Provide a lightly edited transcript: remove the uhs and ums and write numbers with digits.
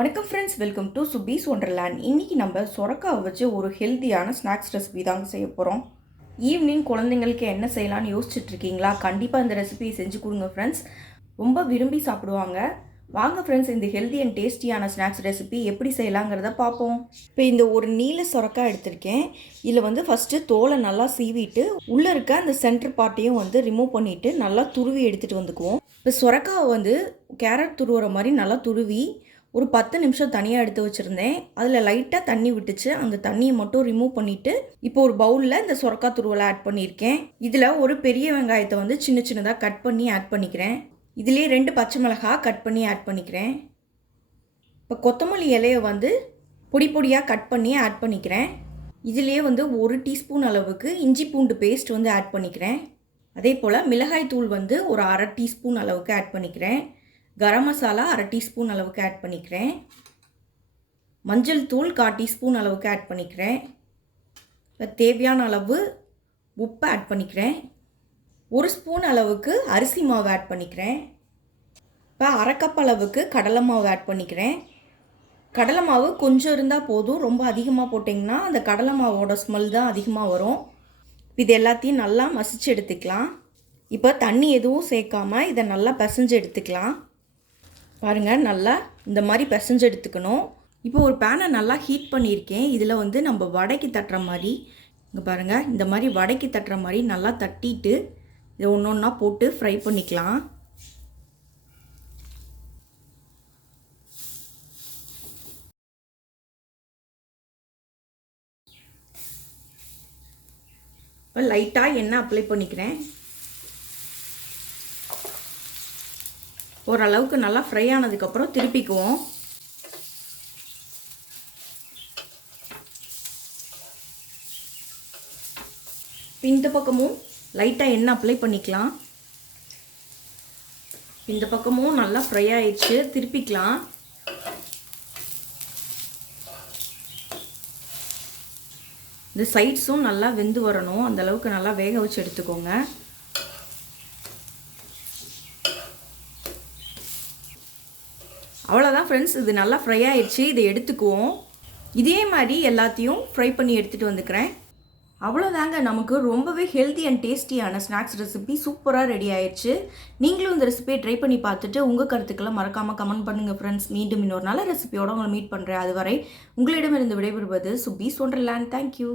வணக்கம் friends, welcome to சுபீஸ் wonderland. இன்றைக்கி நம்ம சொரக்காவை வச்சு ஒரு ஹெல்த்தியான ஸ்நாக்ஸ் ரெசிபி தாங்க செய்ய போகிறோம். ஈவினிங் குழந்தைங்களுக்கு என்ன செய்யலான்னு யோசிச்சுட்ருக்கீங்களா? கண்டிப்பாக இந்த ரெசிபியை செஞ்சு கொடுங்க ஃப்ரெண்ட்ஸ், ரொம்ப விரும்பி சாப்பிடுவாங்க. வாங்க ஃப்ரெண்ட்ஸ், இந்த ஹெல்த்தி அண்ட் டேஸ்டியான ஸ்நாக்ஸ் ரெசிபி எப்படி செய்யலாங்கிறத பார்ப்போம். இப்போ இந்த ஒரு நீல சொரக்காய் எடுத்திருக்கேன். இதில் ஃபஸ்ட்டு தோலை நல்லா சீவிட்டு உள்ளே இருக்க அந்த சென்டர் பார்ட்டையும் ரிமூவ் பண்ணிவிட்டு நல்லா துருவி எடுத்துகிட்டு வந்துக்குவோம். இப்போ சொரக்காவை கேரட் துருவுற மாதிரி நல்லா துருவி ஒரு 10 நிமிஷம் தனியாக எடுத்து வச்சுருந்தேன். அதில் லைட்டாக தண்ணி விட்டுச்சு. அந்த தண்ணியை மட்டும் ரிமூவ் பண்ணிவிட்டு இப்போ ஒரு பவுலில் இந்த சொரக்காய் துருவலை ஆட் பண்ணியிருக்கேன். இதில் ஒரு பெரிய வெங்காயத்தை சின்ன சின்னதாக கட் பண்ணி ஆட் பண்ணிக்கிறேன். இதிலே 2 பச்சை மிளகாய் கட் பண்ணி ஆட் பண்ணிக்கிறேன். இப்போ கொத்தமல்லி இலையை பொடி பொடியாக கட் பண்ணி ஆட் பண்ணிக்கிறேன். இதிலே 1 டீஸ்பூன் அளவுக்கு இஞ்சி பூண்டு பேஸ்ட் ஆட் பண்ணிக்கிறேன். அதே போல் மிளகாய் தூள் ஒரு அரை டீஸ்பூன் அளவுக்கு ஆட் பண்ணிக்கிறேன். கரம் மசாலா அரை டீஸ்பூன் அளவுக்கு ஆட் பண்ணிக்கிறேன். மஞ்சள் தூள் 1/4 டீஸ்பூன் அளவுக்கு ஆட் பண்ணிக்கிறேன். இப்போ தேவையான அளவு உப்பு ஆட் பண்ணிக்கிறேன். 1 ஸ்பூன் அளவுக்கு அரிசி மாவு ஆட் பண்ணிக்கிறேன். இப்போ அரை கப் அளவுக்கு கடலை மாவு ஆட் பண்ணிக்கிறேன். கடலை மாவு கொஞ்சம் இருந்தால் போதும், ரொம்ப அதிகமாக போட்டிங்கன்னா அந்த கடலை மாவோட ஸ்மெல் தான் அதிகமாக வரும். இது எல்லாத்தையும் நல்லா மசிச்சு எடுத்துக்கலாம். இப்போ தண்ணி எதுவும் சேர்க்காமல் இதை நல்லா பிசைஞ்சு எடுத்துக்கலாம். பாருங்கள், நல்லா இந்த மாதிரி பிசைஞ்சு எடுத்துக்கணும். இப்போ ஒரு பேனை நல்லா ஹீட் பண்ணியிருக்கேன். இதில் நம்ம வடைக்கு தட்டுற மாதிரி, இங்கே பாருங்கள், இந்த மாதிரி வடைக்கு தட்டுற மாதிரி நல்லா தட்டிட்டு இதை ஒன்று ஒன்றா போட்டு ஃப்ரை பண்ணிக்கலாம். இப்போ லைட்டாக எண்ணெய் அப்ளை பண்ணிக்கிறேன். ஓரளவுக்கு நல்லா ஃப்ரை ஆனதுக்கப்புறம் திருப்பிக்குவோம். இந்த பக்கமும் லைட்டாக எண்ணெய் அப்ளை பண்ணிக்கலாம். இந்த பக்கமும் நல்லா ஃப்ரை ஆயிடுச்சு, திருப்பிக்கலாம். இந்த சைட்ஸும் நல்லா வெந்து வரணும், அந்தளவுக்கு நல்லா வேக வச்சு எடுத்துக்கோங்க. அவ்வளோதான் ஃப்ரெண்ட்ஸ், இது நல்லா ஃப்ரை ஆயிடுச்சு. இதை எடுத்துக்குவோம். இதே மாதிரி எல்லாத்தையும் ஃப்ரை பண்ணி எடுத்துகிட்டு வந்துக்கிறேன். அவ்வளோதாங்க, நமக்கு ரொம்பவே ஹெல்த்தி அண்ட் டேஸ்டியான ஸ்நாக்ஸ் ரெசிபி சூப்பராக ரெடி ஆயிடுச்சு. நீங்களும் இந்த ரெசிபியை ட்ரை பண்ணி பார்த்துட்டு உங்கள் கருத்துக்களை மறக்காமல் கமெண்ட் பண்ணுங்கள் ஃப்ரெண்ட்ஸ். மீண்டும் இன்னொரு நல்ல ரெசிபியோடு உங்களை மீட் பண்ணுறேன். அதுவரை உங்களிடமிருந்து விடைபெறுவது சுபீஸ் ஒண்டர்லேண்ட். தேங்க்யூ.